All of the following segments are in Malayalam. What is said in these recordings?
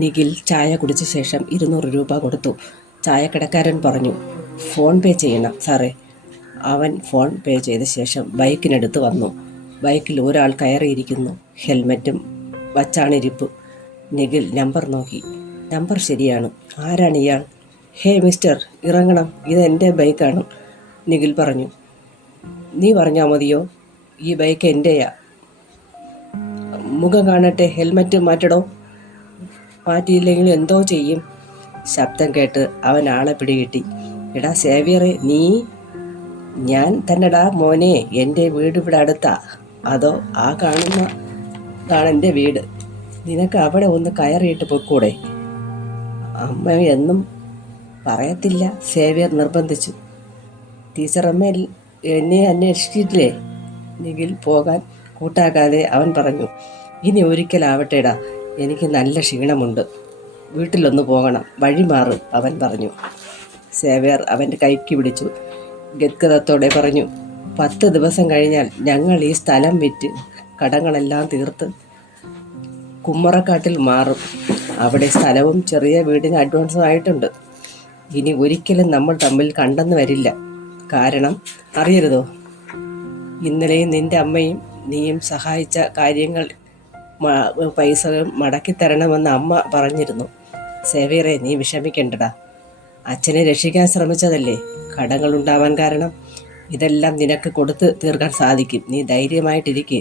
നിഖിൽ ചായ കുടിച്ച ശേഷം 200 രൂപ കൊടുത്തു. ചായക്കടക്കാരൻ പറഞ്ഞു, ഫോൺ പേ ചെയ്യണം സാറേ. അവൻ ഫോൺ പേ ചെയ്ത ശേഷം ബൈക്കിനടുത്ത് വന്നു. ബൈക്കിൽ ഒരാൾ കയറിയിരിക്കുന്നു. ഹെൽമറ്റും വച്ചാണിരിപ്പ്. നിഖിൽ നമ്പർ നോക്കി. നമ്പർ ശരിയാണ്. ആരാണ് ഇയാൾ? ഹേ മിസ്റ്റർ, ഇറങ്ങണം, ഇതെൻ്റെ ബൈക്കാണ്, നിഖിൽ പറഞ്ഞു. നീ പറഞ്ഞാൽ മതിയോ? ഈ ബൈക്ക് എൻ്റെയാ. മുഖം കാണട്ടെ, ഹെൽമറ്റ് മാറ്റടോ. മാറ്റിയില്ലെങ്കിൽ എന്തോ ചെയ്യും? ശബ്ദം കേട്ട് അവൻ ആളെ പിടികിട്ടി. എടാ സേവിയറെ, നീ? ഞാൻ തന്നെടാ മോനെ, എൻ്റെ വീട് ഇവിടെ അടുത്താ. അതോ ആ കാണുന്നതാണ് എൻ്റെ വീട്. നിനക്ക് അവിടെ ഒന്ന് കയറിയിട്ട് പൊക്കൂടെ? അമ്മ എന്നും പറയത്തില്ല, സേവിയർ നിർബന്ധിച്ചു. ടീച്ചറമ്മ എന്നെ അന്വേഷിച്ചിട്ടില്ലേ? നിഖിൽ പോകാൻ കൂട്ടാക്കാതെ അവൻ പറഞ്ഞു. ഇനി ഒരിക്കലാവട്ടേടാ, എനിക്ക് നല്ല ക്ഷീണമുണ്ട്, വീട്ടിലൊന്ന് പോകണം, വഴി മാറ്, അവൻ പറഞ്ഞു. സേവ്യർ അവൻ്റെ കൈക്ക് പിടിച്ചു. ഗദ്ഗതത്തോടെ പറഞ്ഞു, 10 ദിവസം കഴിഞ്ഞാൽ ഞങ്ങൾ ഈ സ്ഥലം വിറ്റ് കടങ്ങളെല്ലാം തീർത്ത് കുമ്മറക്കാട്ടിൽ മാറും. അവിടെ സ്ഥലവും ചെറിയ വീടിന് അഡ്വാൻസും ആയിട്ടുണ്ട്. ഇനി ഒരിക്കലും നമ്മൾ തമ്മിൽ കണ്ടെന്ന് വരില്ല. കാരണം അറിയരുതോ? ഇന്നലെയും നിൻ്റെ അമ്മയും നീയും സഹായിച്ച കാര്യങ്ങൾ പൈസ മടക്കിത്തരണമെന്ന് അമ്മ പറഞ്ഞിരുന്നു. സേവിയറെ, നീ വിഷമിക്കണ്ടടാ. അച്ഛനെ രക്ഷിക്കാൻ ശ്രമിച്ചതല്ലേ കടങ്ങളുണ്ടാവാൻ കാരണം. ഇതെല്ലാം നിനക്ക് കൊടുത്ത് തീർക്കാൻ സാധിക്കും. നീ ധൈര്യമായിട്ടിരിക്കെ.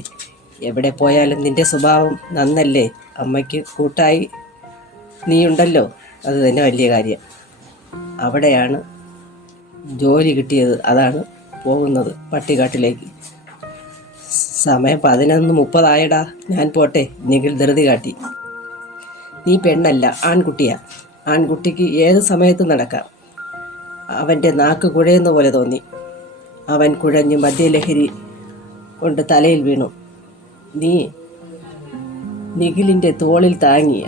എവിടെ പോയാലും നിൻ്റെ സ്വഭാവം നന്നല്ലേ. അമ്മയ്ക്ക് കൂട്ടായി നീയുണ്ടല്ലോ, അത് തന്നെ വലിയ കാര്യം. അവിടെയാണ് ജോലി കിട്ടിയത്, അതാണ് പോകുന്നത് പട്ടിക്കാട്ടിലേക്ക്. സമയം 11:30 ഞാൻ പോട്ടെ, നിഖിൽ ധൃതി കാട്ടി. നീ പെണ്ണല്ല, ആൺകുട്ടിയാ. ആൺകുട്ടിക്ക് ഏത് സമയത്തും നടക്കാം. അവൻ്റെ നാക്ക് കുഴയുന്ന പോലെ തോന്നി. അവൻ കുഴഞ്ഞു മദ്യലഹരി കൊണ്ട് തലയിൽ വീണു. നീ? നിഖിലിൻ്റെ തോളിൽ താങ്ങിയ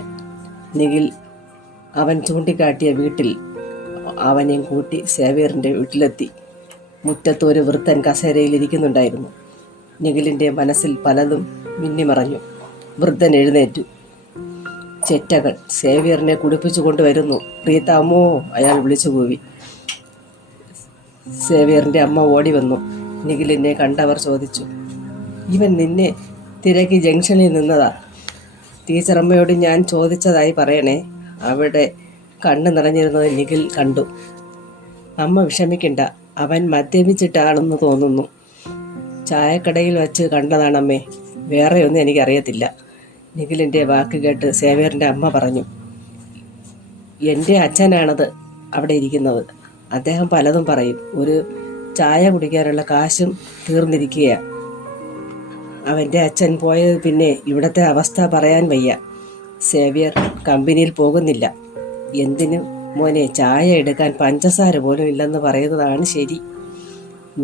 നിഖിൽ അവൻ ചൂണ്ടിക്കാട്ടിയ വീട്ടിൽ അവനെയും കൂട്ടി സേവ്യറിൻ്റെ വീട്ടിലെത്തി. മുറ്റത്ത് ഒരു വൃദ്ധൻ കസേരയിൽ ഇരിക്കുന്നുണ്ടായിരുന്നു. നിഖിലിൻ്റെ മനസ്സിൽ പലതും മിന്നിമറഞ്ഞു. വൃദ്ധൻ എഴുന്നേറ്റു. ചെറ്റകൾ സേവ്യറിനെ കുടിപ്പിച്ചു കൊണ്ടുവരുന്നു. പ്രീതാമോ, അയാൾ വിളിച്ചു കൂവി. സേവ്യറിൻ്റെ അമ്മ ഓടി വന്നു. നിഖിലിനെ കണ്ടവർ ചോദിച്ചു, ഇവൻ നിന്നെ തിരക്കി ജംഗ്ഷനിൽ നിന്നതാ. ടീച്ചറമ്മയോട് ഞാൻ ചോദിച്ചതായി പറയണേ. അവിടെ കണ്ണ് നിറഞ്ഞിരുന്നത് നിഖിൽ കണ്ടു. അമ്മ വിഷമിക്കണ്ട, അവൻ മദ്യപിച്ചിട്ടാണെന്ന് തോന്നുന്നു. ചായക്കടയിൽ വച്ച് കണ്ടതാണമ്മേ, വേറെ ഒന്നും എനിക്കറിയത്തില്ല. നിഖിലിൻ്റെ വാക്ക് കേട്ട് സേവ്യറിൻ്റെ അമ്മ പറഞ്ഞു. എൻ്റെ അച്ഛനാണത് അവിടെ ഇരിക്കുന്നത്. അദ്ദേഹം പലതും പറയും. ഒരു ചായ കുടിക്കാനുള്ള കാശും തീർന്നിരിക്കുകയാണ്. അവൻ്റെ അച്ഛൻ പോയത് പിന്നെ ഇവിടുത്തെ അവസ്ഥ പറയാൻ വയ്യ. സേവ്യർ കമ്പനിയിൽ പോകുന്നില്ല. എന്തിനും മോനെ, ചായ എടുക്കാൻ പഞ്ചസാര പോലും ഇല്ലെന്ന് പറയുന്നതാണ് ശരി.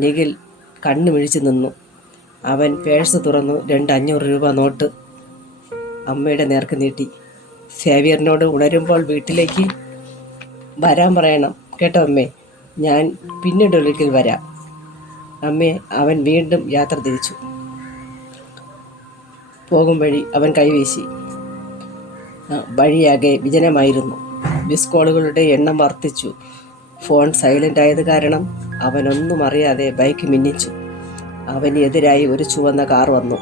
നിഖിൽ കണ്ണു മിഴിച്ചു നിന്നു. അവൻ പേഴ്സ് തുറന്നു 2 500 രൂപ നോട്ട് അമ്മയുടെ നേർക്ക് നീട്ടി. സേവ്യറിനോട് ഉണരുമ്പോൾ വീട്ടിലേക്ക് വരാൻ പറയണം കേട്ടോ അമ്മേ. ഞാൻ പിന്നീട് ഒരിക്കൽ വരാം അമ്മേ. അവൻ വീണ്ടും യാത്ര തിരിച്ചു. പോകും വഴി അവൻ കൈവീശി. വഴിയാകെ വിജനമായിരുന്നു. മിസ് കോളുകളുടെ എണ്ണം വർദ്ധിച്ചു. ഫോൺ സൈലൻ്റ് ആയത് കാരണം അവനൊന്നും അറിയാതെ ബൈക്ക് മിന്നിച്ചു. അവന് എതിരായി ഒരു ചുവന്ന കാർ വന്നു.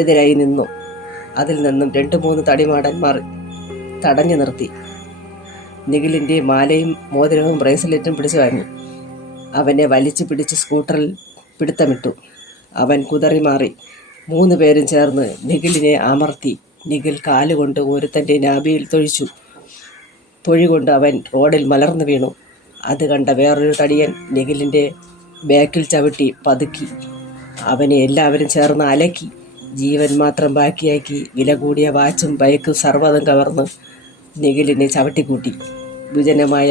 എതിരായി നിന്നു. അതിൽ നിന്നും 2-3 തടിമാടന്മാർ തടഞ്ഞു നിർത്തി. നിഖിലിൻ്റെ മാലയും മോതിരവും ബ്രേസ്ലെറ്റും പിടിച്ചു വാങ്ങി. അവനെ വലിച്ചു പിടിച്ച് സ്കൂട്ടറിൽ പിടുത്തമിട്ടു. അവൻ കുതറി മാറി. 3 പേരും ചേർന്ന് നിഖിലിനെ അമർത്തി. നിഖിൽ കാലുകൊണ്ട് ഒരുത്തൻ്റെ നാഭിയിൽ തൊഴിച്ചു. തൊഴി കൊണ്ട് അവൻ റോഡിൽ മലർന്നു വീണു. അത് കണ്ട വേറൊരു തടിയൻ നിഖിലിൻ്റെ ബാക്കിൽ ചവിട്ടി പതുക്കി. അവനെ എല്ലാവരും ചേർന്ന് അലക്കി. ജീവൻ മാത്രം ബാക്കിയാക്കി. വില കൂടിയ വാച്ചും ബൈക്കും സർവ്വതും കവർന്ന് നിഖിലിനെ ചവിട്ടിക്കൂട്ടി. വിജനമായ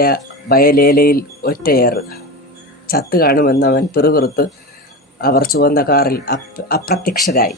വയലേലയിൽ ഒറ്റയേറ്. ചത്തു കാണുമെന്നവൻ പിറുപിറുത്ത്. അവർ ചുവന്ന കാറിൽ അപ്രത്യക്ഷരായി.